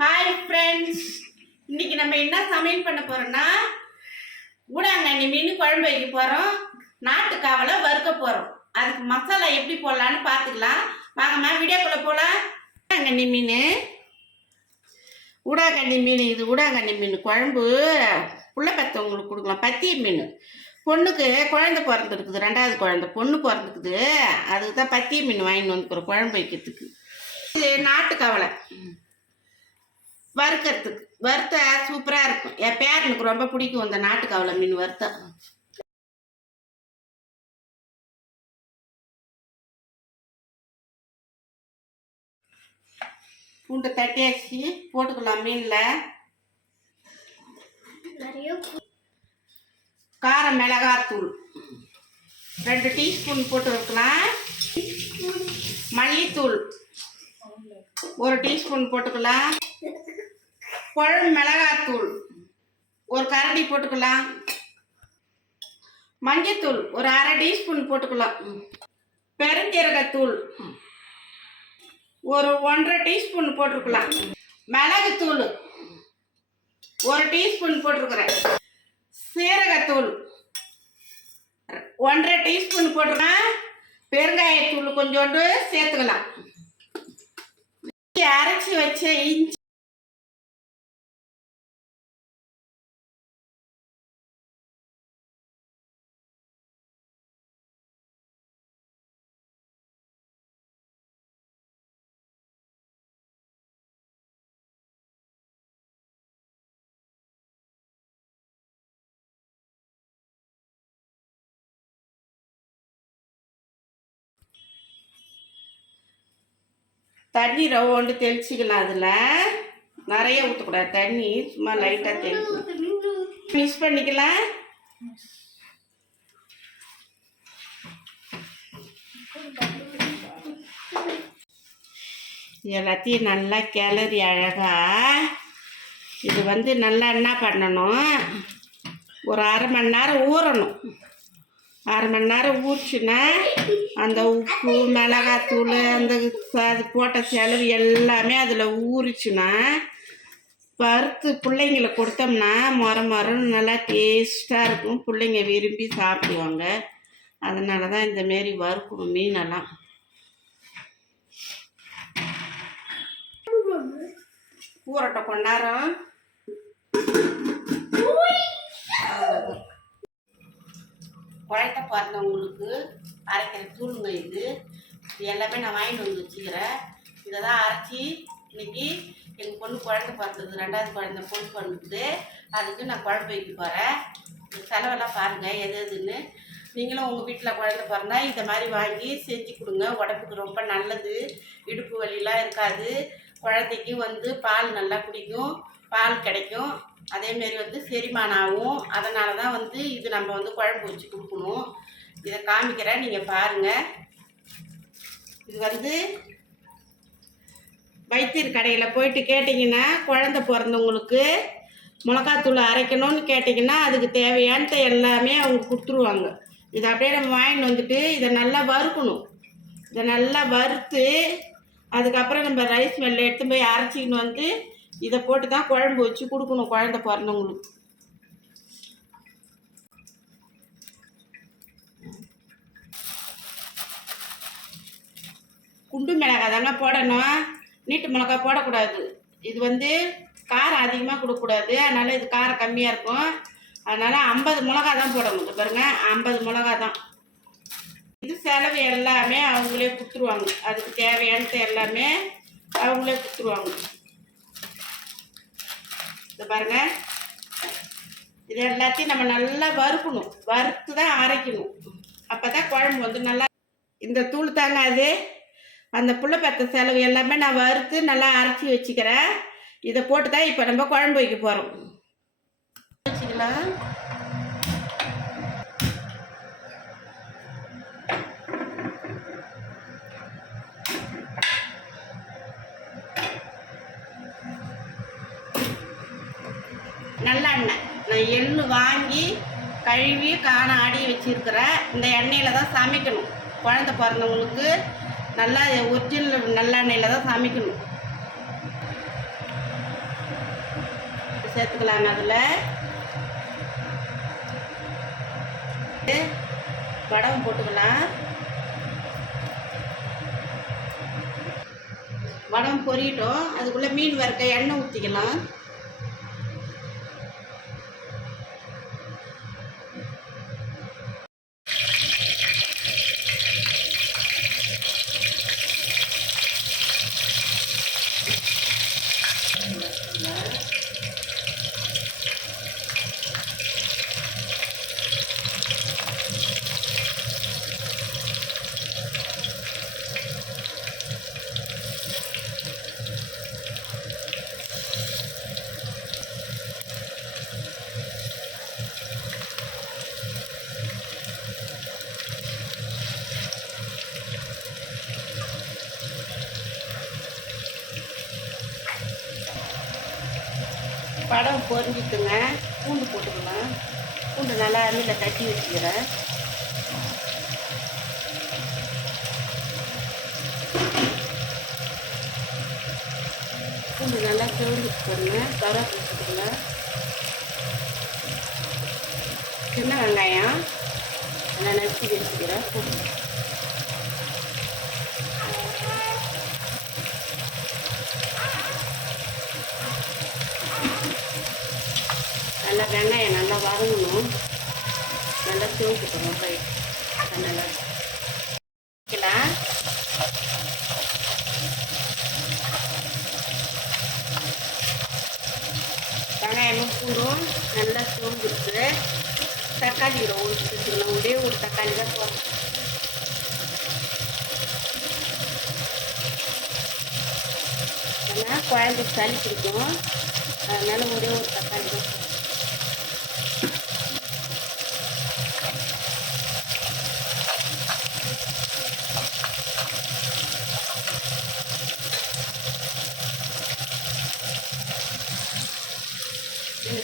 Hi friends, இன்னைக்கு நம்ம என்ன சமையல் பண்ண போறோம்னா ஊடாங்கண்ணி மீன் குழம்பு வைக்க போறோம். நாட்டு காவலை வறுக்க போறோம். அதுக்கு மசாலா எப்படி போடலான்னு பார்த்துக்கலாம். வாங்கம்மா வீடியோக்குள்ள போகலாம். ஊடாங்கண்ணி மீன், ஊடாங்கண்ணி மீன், இது ஊடாங்கண்ணி மீன் குழம்பு புள்ள பெற்றவங்களுக்கு கொடுக்கலாம். பத்திய மீன் பொண்ணுக்கு குழந்தை பிறந்துருக்குது, 2வது குழந்தை பொண்ணு பிறந்துக்குது. அதுக்கு தான் பத்திய மீன் வாங்கிட்டு வந்துக்கிறோம் குழம்பு வைக்கிறதுக்கு. இது நாட்டு கவலை வறுக்கிறதுக்கு, வறுத்த சூப்பராக இருக்கும். என் பேரனுக்கு ரொம்ப பிடிக்கும் இந்த நாட்டு கவலை மீன் வறுத்த. பூண்டை தட்டியாச்சு போட்டுக்கலாம். மீனில் காரம் மிளகாத்தூள் 2 டீஸ்பூன் போட்டு வைக்கலாம். மல்லித்தூள் 1 டீஸ்பூன் போட்டுக்கலாம். குழம்பு மிளகாத்தூள் 1 கரண்டி போட்டுக்கலாம். மஞ்சத்தூள் 1 1/2 டீஸ்பூன் போட்டுக்கலாம். பெருஞ்சீரகத்தூள் 1 1/2 டீஸ்பூன் போட்டுக்கலாம். மிளகுத்தூள் 1 டீஸ்பூன் போட்டிருக்கிறேன். சீரகத்தூள் 1/2 டீஸ்பூன் போட்டுக்கலாம். பெருங்காயத்தூள் கொஞ்சோண்டு சேர்த்துக்கலாம். அரைச்சி வச்ச இஞ்சி தண்ணி ரவுண்டு தெளிச்சிக்கலாம். அதில் நிறைய ஊற்றக்கூடாது தண்ணி, சும்மா லைட்டாக தெளிக்கணும். மிக்ஸ் பண்ணிக்கலாம். எல்லாத்தையும் நல்லா கிளறி அழகாக இது நல்லா என்ன பண்ணணும், ஒரு 1/2 மணி நேரம் ஊறணும். 1/2 மணி நேரம் ஊறிச்சுன்னா அந்த உப்பு மிளகாத்தூள் அது போட்ட செலவு எல்லாமே அதில் ஊறிச்சுன்னா வறுத்து பிள்ளைங்களை கொடுத்தோம்னா மொரன்னு நல்லா டேஸ்ட்டாக இருக்கும். பிள்ளைங்க விரும்பி சாப்பிடுவாங்க. அதனால தான் இந்தமாரி வறுக்கணும் மீனெல்லாம். ஊறட்ட கொஞ்ச நேரம். குழந்தை பிறந்தவங்களுக்கு அரைக்கிற தூளுங்க இது எல்லாமே நான் வாங்கிட்டு வந்து வச்சுக்கிறேன். இதை தான் அரைச்சி இன்னைக்கு எங்கள் பொண்ணு குழந்தை பிறந்தது, 2வது குழந்தை பொண்ணு பிறந்தது. அதுக்கு நான் குழம்பு வைக்க போகிறேன். செலவெல்லாம் பாருங்கள் எது எதுன்னு. நீங்களும் உங்கள் வீட்டில் குழந்தை பிறந்தா இதை மாதிரி வாங்கி செஞ்சு கொடுங்க. உடம்புக்கு ரொம்ப நல்லது. இடுப்பு வலிலாம் இருக்காது. குழந்தைக்கு பால் நல்லா குடிக்கும், பால் கிடைக்கும். அதேமாரி செரிமானம் ஆகும். அதனால தான் இது நம்ம குழம்பு வச்சு கொடுக்கணும். இதை காமிக்கிறேன், நீங்கள் பாருங்கள். இது வைத்தியர் கடையில் போயிட்டு கேட்டிங்கன்னா குழந்தை பிறந்தவங்களுக்கு மிளகாத்தூள் அரைக்கணும்னு கேட்டிங்கன்னா அதுக்கு தேவையானது எல்லாமே அவங்க கொடுத்துருவாங்க. இதை அப்படியே நம்ம வாங்கிட்டு வந்துட்டு இதை நல்லா வறுக்கணும். இதை நல்லா வறுத்து அதுக்கப்புறம் நம்ம ரைஸ் மில்லில் எடுத்து போய் அரைச்சிக்கின்னு இதை போட்டு தான் குழம்பு வச்சு கொடுக்கணும் குழந்தை பிறந்தவங்களுக்கு. குண்டு மிளகாய் தாங்க போடணும், நீட்டு மிளகாய் போடக்கூடாது. இது காரம் அதிகமாக கொடுக்கக்கூடாது. அதனால் இது காரம் கம்மியாக இருக்கும். அதனால் 50 மிளகா தான் போடணும். பாருங்க, 50 மிளகா தான். இது செலவு எல்லாமே அவங்களே கொடுத்துருவாங்க. அதுக்கு தேவையானது எல்லாமே அவங்களே கொடுத்துருவாங்க. இதை பாருங்க, இது எல்லாத்தையும் நம்ம நல்லா வறுக்கணும். வறுத்து தான் அரைக்கணும். அப்போ தான் குழம்பு நல்லா. இந்த தூள் தாங்க அது. அந்த புள்ள பெற்ற செலவு எல்லாமே நான் வறுத்து நல்லா அரைச்சி வச்சுக்கிறேன். இதை போட்டு தான் இப்போ நம்ம குழம்பு வைக்க போகிறோம். வச்சுக்கலாம். நல்லெண்ணெய் நான் எள்ளு வாங்கி கழுவி ஆடி வச்சுருக்கிறேன். இந்த எண்ணெயில் தான் சமைக்கணும். குழந்தை பிறந்தவங்களுக்கு நல்லா ஒரிஜினல் நல்லெண்ணெயில் தான் சமைக்கணும். சேர்த்துக்கலாங்க. அதில் வடகம் போட்டுக்கலாம். வடகம் பொரியட்டும். அதுக்குள்ளே மீன் வறுக்க எண்ணெய் ஊற்றிக்கலாம். படம் பொரிஞ்சிட்டுங்க. பூண்டு போட்டுக்கலாம். பூண்டு நல்லா அருமையில் தட்டி வச்சுக்கிறேன். பூண்டு நல்லா செவந்துட்டு போடுங்க. கருவேப்பிலை போட்டுக்கலாம். சின்ன வெங்காயம் நல்லா நறுக்கி வச்சுக்கிறேன். போட்டு நல்லா வெங்காயம் நல்லா வதங்கணும். நல்லா சிவந்துக்கணும். நல்லா வைக்கலாம். வெங்காயமும் பூண்டும் நல்லா சிவந்துருக்கு. தக்காளி ஊற்றிக்கலாம். ஒரே ஒரு தக்காளி தான் போதும். ஏன்னா குழந்தைக்கு சளி பிடிக்கும். அதனால ஒரே ஒரு தக்காளி தான் போதும்.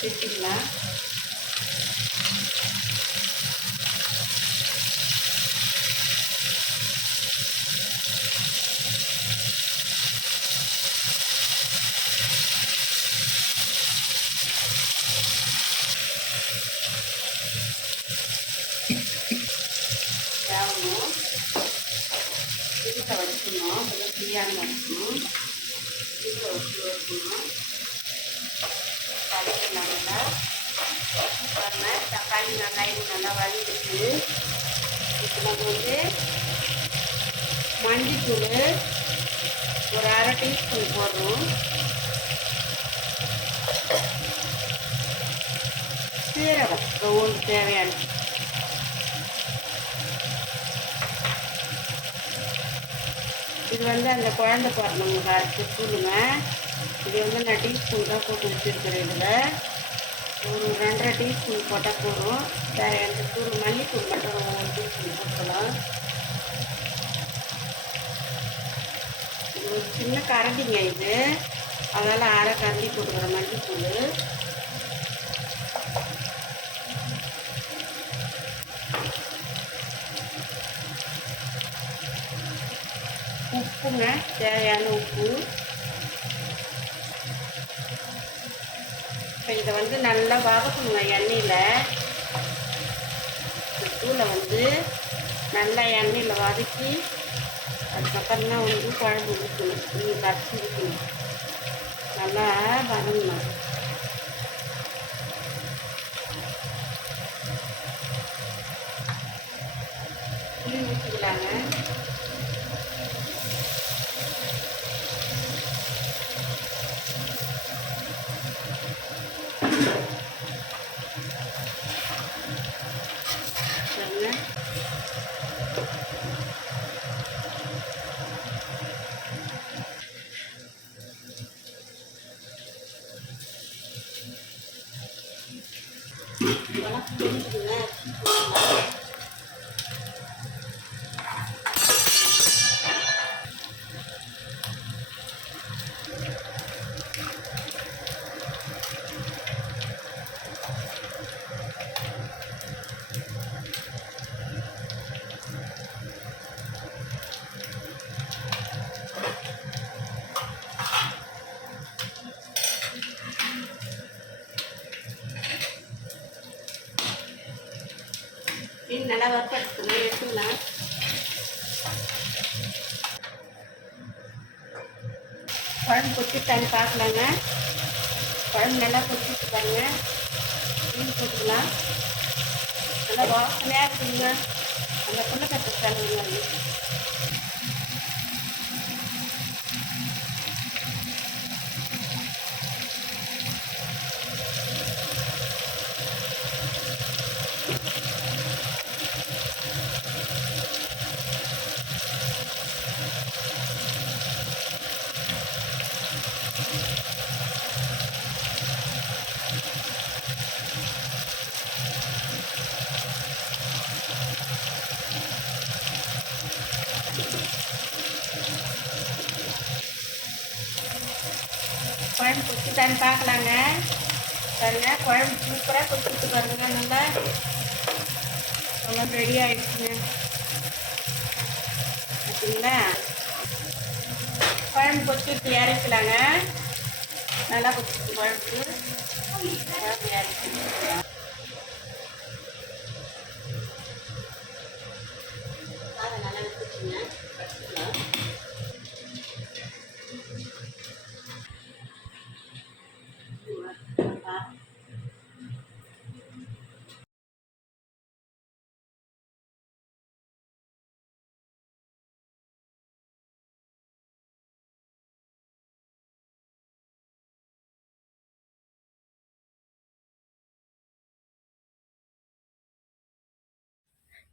சேர்த்துக்கலாம். வேகணும். இதுக்க வச்சுக்கணும். கொஞ்சம் ஃப்ரீயாக வச்சுக்கணும். இதுக்க வச்சு வைக்கணும். நல்லா தக்காளி வெங்காயம் நல்லா வதங்கிட்டு இப்போ நம்ம வந்து மஞ்சத்தூள் ஒரு அரை டீஸ்பூன் போடுறோம். சீரகம் ஒன்று தேவையான. இது வந்து அந்த குழந்தை பிறந்தவங்களுக்கு அரைச்சி தூளுங்க. இது வந்து நான் டீஸ்பூன் தான் போட்டு வச்சுருக்கிறேன். இதில் ஒரு 2.5 டீஸ்பூன் போட்டால் போதும். வேறு எந்த தூள் மல்லித்தூள் மட்டும் 1 டீஸ்பூன் போட்டுக்கலாம். இது ஒரு சின்ன கரண்டிங்க இது. அதனால் அரை கரண்டி போட்டுக்கிறேன் மல்லித்தூள். உப்புங்க, தேவையான உப்பு. இப்போ இதை வந்து நல்லா வதக்கணுங்க எண்ணெயில். இந்த தூளை வந்து நல்லா எண்ணெயில் வதக்கி அதுக்கப்புறம் தான் வந்து குழம்பு ஊற்றணும். நீங்கள் கரைச்சி ஊற்றணும். நல்லா வதங்கணும். புளி ஊற்றிக்கலாங்க. இதெல்லாம் புரிஞ்சுக்குங்க. மீன் நல்லா வறுத்தெடுத்துங்க, எடுத்துக்கலாம். குழம்பு கொச்சிட்டான்னு பார்க்கலாங்க. குழம்பு நல்லா கொச்சிட்டு பாருங்க. மீன் போட்டுக்கலாம். நல்லா வாசனையாக இருக்குங்க. அந்த கொண்டக்கட்டை சாலுங்க அது. குழம்பு கொச்சிட்டான்னு பார்க்கலாங்க. பாருங்க, குழம்பு சூப்பராக கொச்சிட்டு பாருங்க. நல்லா குழம்பு ரெடி ஆகிடுச்சுங்க. பார்த்தீங்களா? குழம்பு கொச்சிட்டு இறக்கலாங்க. நல்லா கொச்சிட்டு குழம்பு இறக்கி அதை நல்லா வச்சுச்சுங்க.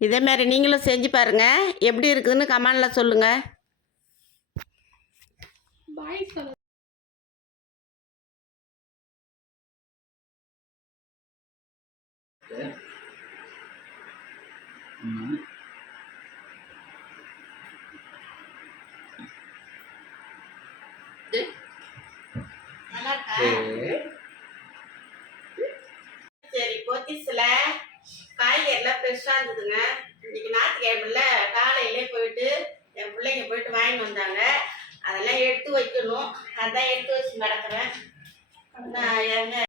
இதேமாரி நீங்களும் செஞ்சு பாருங்கள். எப்படி இருக்குதுன்னு கமெண்டில் சொல்லுங்கள். பாய் சொல்லுங்கள். சரி, போத்தீஸில் காய்கறிலாம் ஃப்ரெஷ்ஷாக இருந்ததுங்க. இன்னைக்கு ஞாயிற்றுக்கிழமைல காலையிலே போயிட்டு என் பிள்ளைங்க போயிட்டு வாங்கிட்டு வந்தாங்க. அதெல்லாம் எடுத்து வைக்கணும். அதான் எடுத்து வச்சு கிடக்குறேன். நான்